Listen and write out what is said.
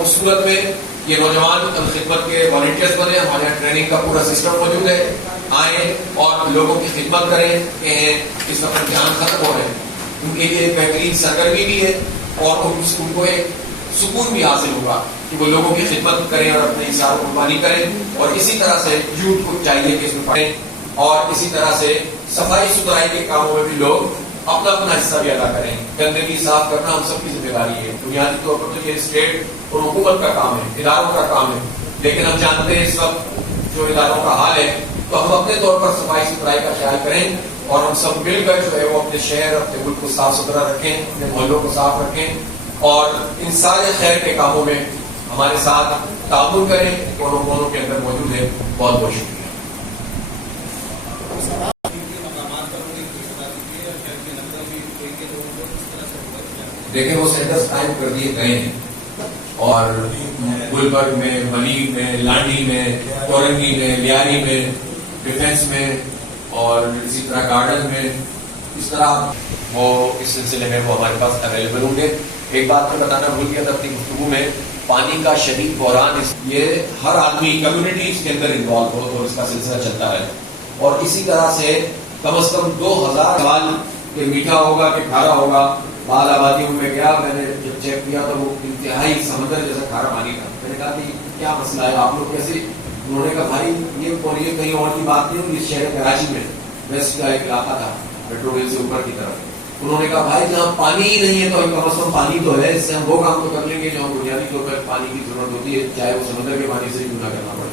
اس صورت میں یہ نوجوان خدمت کے والنٹیئرز بنے، ہمارے یہاں ٹریننگ کا پورا سسٹم موجود ہے، آئیں اور لوگوں کی خدمت کریں کہ اس وقت امتحان ختم ہو رہے ہیں، ان کے لیے ایک بہترین سرگرمی بھی ہے اور ان کو ایک سکون بھی حاصل ہوگا کہ وہ لوگوں کی خدمت کریں اور اپنے حساب قربانی کریں. اور اسی طرح سے یوتھ کو چاہیے کہ اس میں پڑھیں، اور اسی طرح سے صفائی ستھرائی کے کاموں میں بھی لوگ اپنا اپنا حصہ بھی ادا کریں. گندگی صاف کرنا ہم سب کی ذمہ داری ہے. بنیادی طور پر تو یہ اسٹیٹ اور حکومت کا کام ہے، اداروں کا کام ہے، لیکن ہم جانتے ہیں اس وقت جو اداروں کا حال ہے، تو ہم اپنے طور پر صفائی ستھرائی کا خیال کریں اور ہم سب مل کر جو ہے وہ اپنے شہر اپنے ملک کو صاف ستھرا رکھیں، اپنے محلوں کو صاف رکھیں اور ان سارے خیر کے کاموں میں ہمارے ساتھ تعاون کریں. کونوں کونوں کے اندر موجود ہے. بہت بہت شکریہ. دیکھیں وہ سینٹرز قائم کر دیے گئے ہیں اور گلبرگ میں، ملی میں، لانڈی میں، کورنگی میں، لیاری میں، ڈیفینس میں اور اسی طرح گارڈن میں، اس طرح وہ اس سلسلے میں وہ ہمارے پاس اویلیبل ہوں گے. ایک بات میں بتانا بھول گیا تھا اپنی گفتگو میں، پانی کا شدید بحران یہ ہر آدمی کمیونٹی اس کے اندر انوالو ہو اور اس کا سلسلہ چلتا ہے. اور اسی طرح سے کم از کم 2000 سال کہ میٹھا ہوگا کہ کھارا ہوگا. بعض آبادیوں میں گیا، میں نے جب چیک کیا تو وہ انتہائی سمندر جیسا کھارا پانی تھا. میں نے کہا کہ کیا مسئلہ ہے، آپ لوگ کیسے؟ انہوں نے کہا بھائی یہ کہیں اور کی بات نہیں ہوگی، شہر کراچی میں ویسٹ کا ایک علاقہ تھا میٹرو ریل سے اوپر کی طرف. انہوں نے کہا بھائی جہاں پانی ہی نہیں ہے تو کم از کم پانی تو ہے، اس سے ہم وہ کام تو کر لیں گے جو ہم بنیادی طور پر پانی کی ضرورت ہوتی ہے، چاہے وہ سمندر کے پانی سے کیوں نہ کرنا پڑے.